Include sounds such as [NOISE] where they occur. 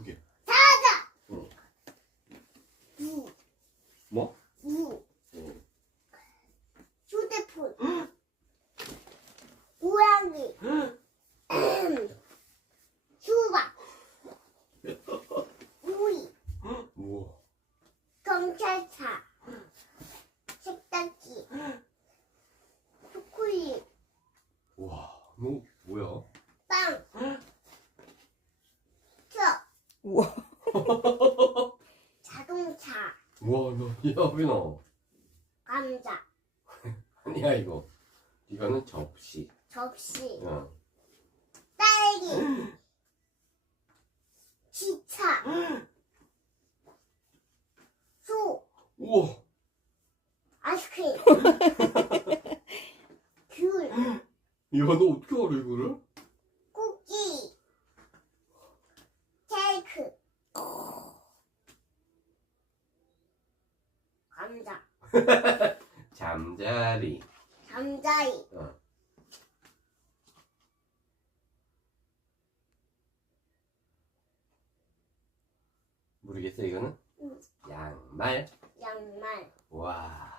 크게. 무, 뭐? 무, 응. 휴대폰, 고양이, 수박, 우리, 우와. 경찰차, 식당기, 초콜릿, 우와. 너 뭐야? 빵, 차, 우와. 자동차, 우와, 너 야빈아. 감자, [LAUGHS] 아니야 이거. 이거는 접시. 접시, 어. 딸기, [GASPS] 기차, [GASPS] 소, 우와. 아이스크림, [LAUGHS] 귤, [GASPS] 야, 너 어떻게 알아 이거를? 쿠키, 케이크, 감자, [LAUGHS] 잠자리. 잠자리, 어. 모르겠어 이거는? 응. 양말. 양말, 와.